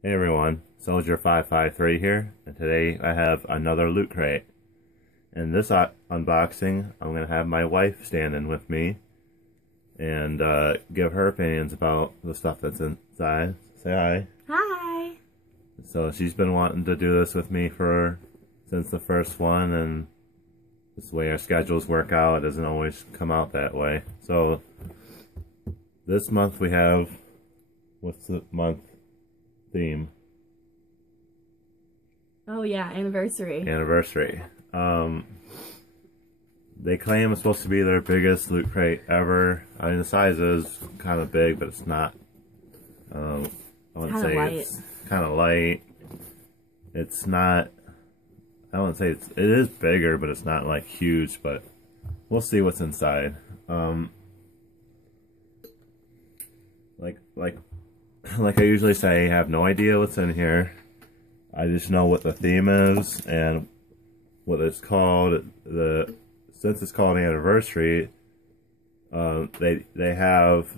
Hey everyone, Soldier553 here, and today I have another Loot Crate. In this unboxing, I'm going to have my wife stand in with me and give her opinions about the stuff that's inside. Say hi. Hi. So she's been wanting to do this with me since the first one, and this way our schedules work out. It doesn't always come out that way. So this month we have, what's the month theme? Oh yeah, anniversary. Anniversary. They claim it's supposed to be their biggest Loot Crate ever. I mean, the size is kind of big, but it's not. I wouldn't say it's kind of light. It's not. I wouldn't say it is bigger, but it's not like huge. But we'll see what's inside. Like I usually say, I have no idea what's in here. I just know what the theme is and what it's called. Since it's called Anniversary, they have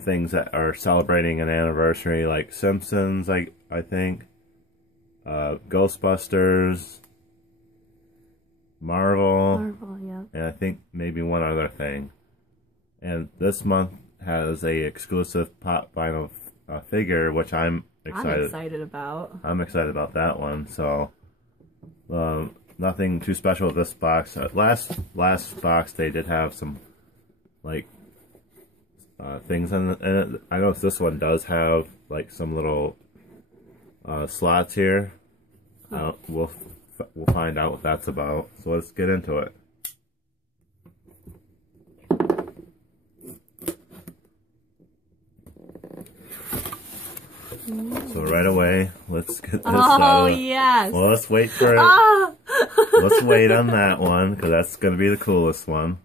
things that are celebrating an anniversary, like Simpsons, I think, Ghostbusters, Marvel, Yeah. and I think maybe one other thing. And this month has a exclusive pop vinyl figure, which I'm excited about. I'm excited about that one. So nothing too special with this box. Last box they did have some like things in it. I noticed this one does have like some little slots here. We'll find out what that's about. So let's get into it. So right away, let's get this Oh, yes. Well, let's wait for it. Oh. Let's wait on that one, because that's going to be the coolest one.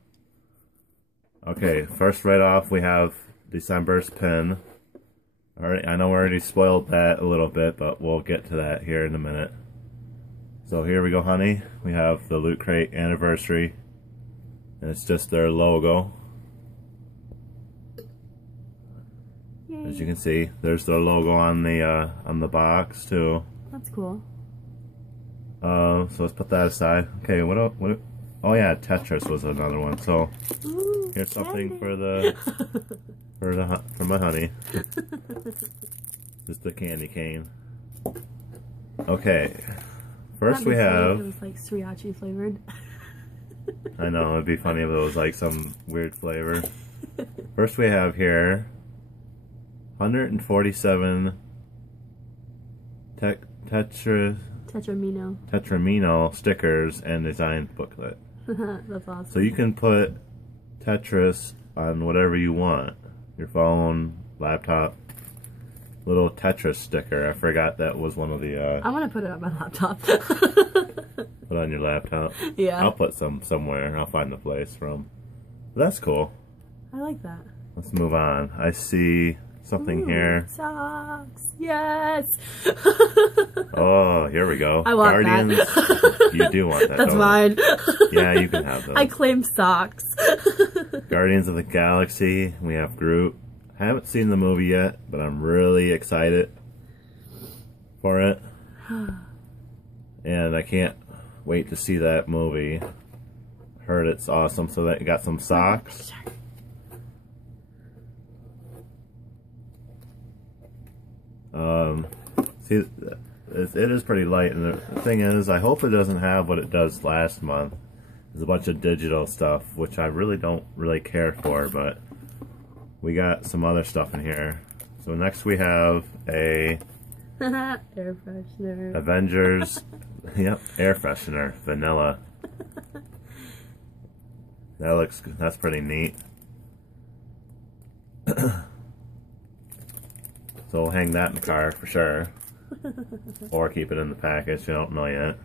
Okay, first right off, we have December's pin. I know we already spoiled that a little bit, but we'll get to that here in a minute. So here we go, honey. We have the Loot Crate Anniversary, and it's just their logo. As you can see, there's their logo on the box too. That's cool. So let's put that aside. Okay, what? Oh yeah, Tetris was another one. So here's something for my honey. Just the candy cane. Okay, first we have. It was like sriracha flavored. I know, it'd be funny if it was like some weird flavor. First we have here 147 Tetramino stickers and design booklet. That's awesome. So you can put Tetris on whatever you want. Your phone, laptop, little Tetris sticker. I forgot that was one of the I want to put it on my laptop. put on your laptop. Yeah. I'll put some somewhere. I'll find the place from. But that's cool. I like that. Let's move on. I see something here. Socks. Yes. Oh, here we go. I want Guardians. that. You do want that. That's mine. Yeah, you can have those. I claim socks. Guardians of the Galaxy. We have Groot. I haven't seen the movie yet, but I'm really excited for it. And I can't wait to see that movie. Heard it's awesome. So that got some socks. See, it is pretty light, and the thing is, I hope it doesn't have what it does last month. There's a bunch of digital stuff, which I really don't care for, but we got some other stuff in here. So next we have a Air freshener. Avengers, yep, air freshener, vanilla. That's pretty neat. So we'll hang that in the car for sure. Or keep it in the package, you don't know yet.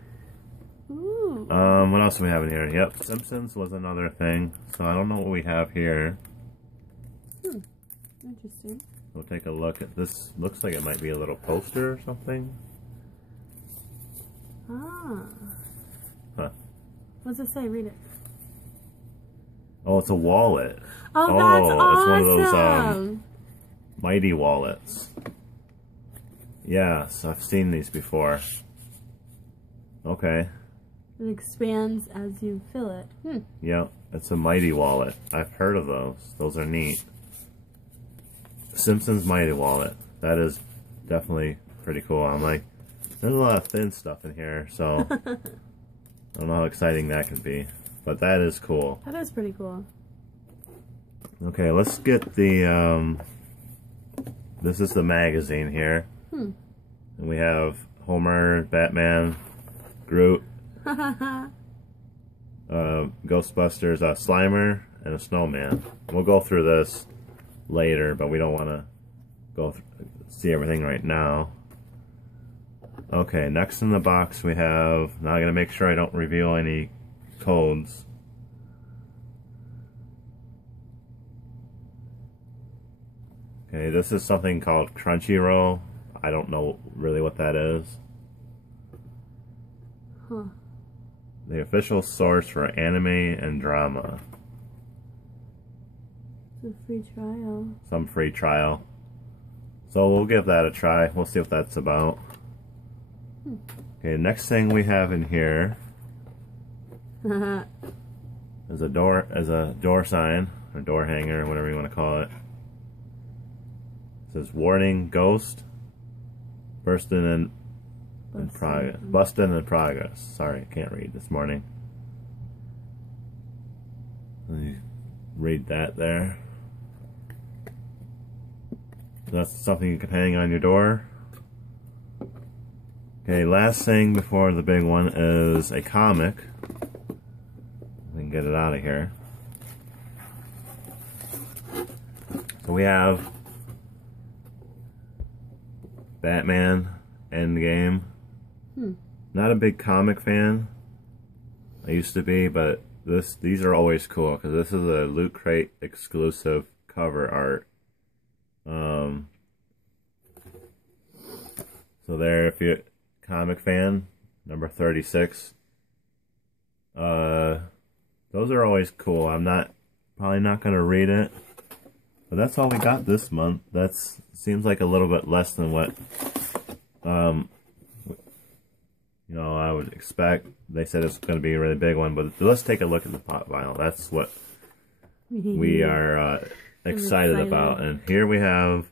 Ooh. What else do we have in here? Yep, Simpsons was another thing. So I don't know what we have here. Interesting. We'll take a look at this. Looks like it might be a little poster or something. Ah. Huh. What's it say? Read it. Oh, it's a wallet. Oh, that's awesome. It's one of those Mighty wallets. Yes, I've seen these before. Okay. It expands as you fill it. Yep, it's a Mighty Wallet. I've heard of those. Those are neat. Simpsons Mighty Wallet. That is definitely pretty cool. I'm like, there's a lot of thin stuff in here, so I don't know how exciting that can be. But that is cool. That is pretty cool. Okay, let's get the, this is the magazine here. And we have Homer, Batman, Groot, Ghostbusters, Slimer, and a snowman. We'll go through this later, but we don't want to go see everything right now. Okay, next in the box we have, now I'm going to make sure I don't reveal any codes. Okay, this is something called Crunchyroll. I don't know really what that is. Huh. The official source for anime and drama. It's a free trial. Some free trial. So we'll give that a try. We'll see what that's about. Okay, next thing we have in here is a door sign, or door hanger, whatever you want to call it. It says warning, ghost, busting in progress. Sorry, I can't read this morning. Let me read that there. That's something you can hang on your door. Okay, last thing before the big one is a comic. We can get it out of here. So we have Batman Endgame. Not a big comic fan. I used to be, but these are always cool because this is a Loot Crate exclusive cover art. So there, if you're a comic fan, number 36. Those are always cool. I'm probably not gonna read it, but that's all we got this month. Seems like a little bit less than what you know, I would expect. They said it's going to be a really big one, but let's take a look at the pop vinyl. That's what we are excited about. And here we have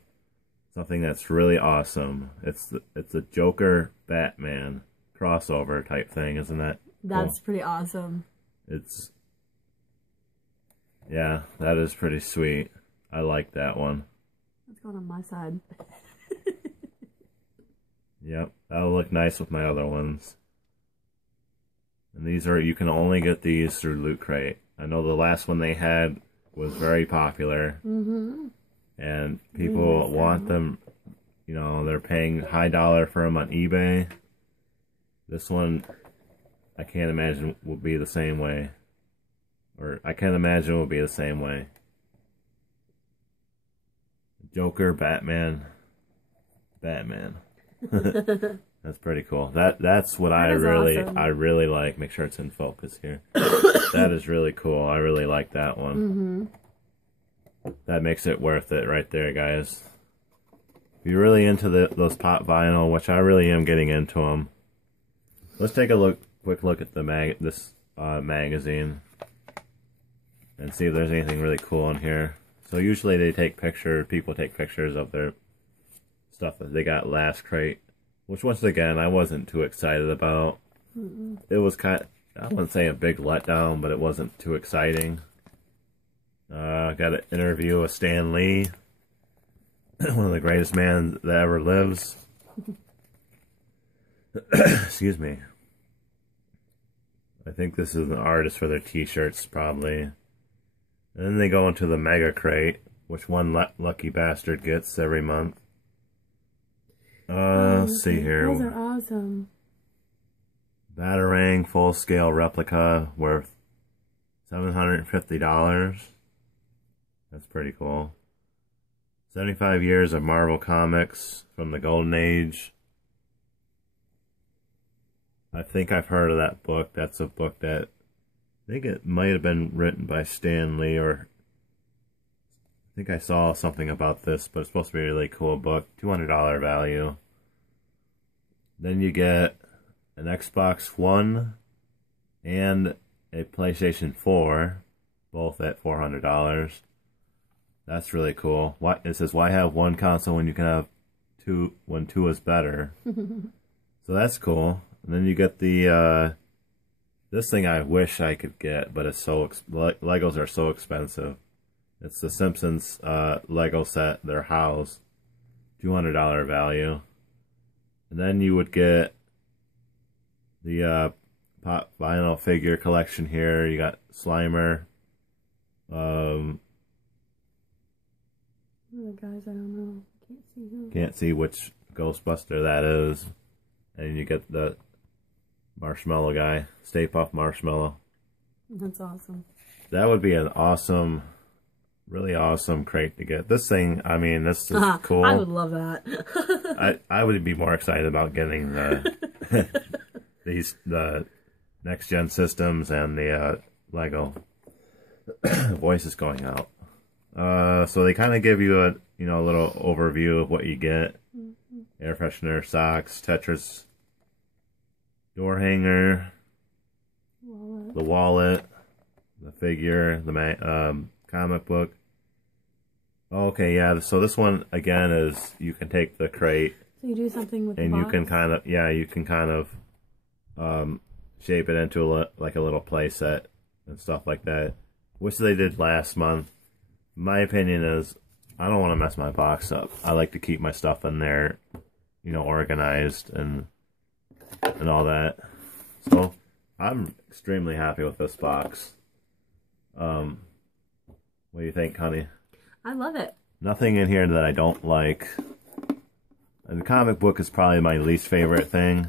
something that's really awesome. It's a Joker Batman crossover type thing, isn't that? That's cool? Pretty awesome. Yeah, that is pretty sweet. I like that one. Let's go on my side. Yep, that'll look nice with my other ones. And you can only get these through Loot Crate. I know the last one they had was very popular. And people want them, you know, they're paying high dollar for them on eBay. This one, I can't imagine will be the same way. Or I can't imagine it will be the same way. Joker, Batman. That's pretty cool. That's what I really like. Make sure it's in focus here. That is really cool. I really like that one. That makes it worth it right there, guys. If you're really into those pop vinyl, which I really am getting into them, let's take a quick look at this magazine and see if there's anything really cool in here. So usually people take pictures of their stuff that they got last crate, which once again I wasn't too excited about. It was I wouldn't say a big letdown, but it wasn't too exciting. I got an interview with Stan Lee, one of the greatest men that ever lives. Excuse me. I think this is an artist for their t-shirts, probably. And then they go into the Mega Crate, which one lucky bastard gets every month. Let's see here. Those are awesome. Batarang full-scale replica worth $750. That's pretty cool. 75 years of Marvel Comics from the Golden Age. I think I've heard of that book. That's a book that I think it might have been written by Stan Lee, or I think I saw something about this, but it's supposed to be a really cool book. $200 value. Then you get an Xbox One and a PlayStation 4, both at $400. That's really cool. It says, why have one console when you can have two when two is better? So that's cool. And then you get the this thing I wish I could get, but it's so Legos are so expensive. It's the Simpsons Lego set, their house, $200 value. And then you would get the Pop Vinyl figure collection here. You got Slimer. What are the guys? I don't know. Can't see who. Can't see which Ghostbuster that is. And you get the Marshmallow guy, Stay Puft Marshmallow. That's awesome. That would be an awesome, really awesome crate to get. This thing, I mean, this is cool. I would love that. I would be more excited about getting the the next gen systems and the Lego. Voice is going out. So they kind of give you a a little overview of what you get. Air freshener, socks, Tetris, door hanger, the wallet, the figure, the comic book. Okay, yeah. So this one again is you can take the crate. So you do something with and the you box? can kind of shape it into like a little play set and stuff like that, which they did last month. My opinion is I don't want to mess my box up. I like to keep my stuff in there, organized and all that. So I'm extremely happy with this box. What do you think, honey? I love it. Nothing in here that I don't like. And the comic book is probably my least favorite thing.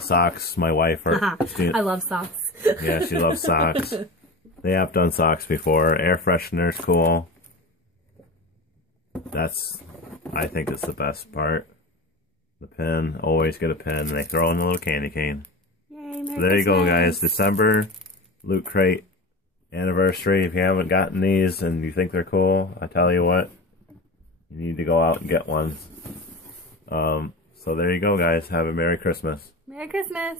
Socks. My wife, I love socks. Yeah, she loves socks. They have done socks before. Air freshener's cool. I think it's the best part. The pen. Always get a pen. And they throw in a little candy cane. Yay, So there you go, guys. December Loot Crate anniversary. If you haven't gotten these and you think they're cool, I tell you what, you need to go out and get one. So there you go, guys. Have a Merry Christmas. Merry Christmas.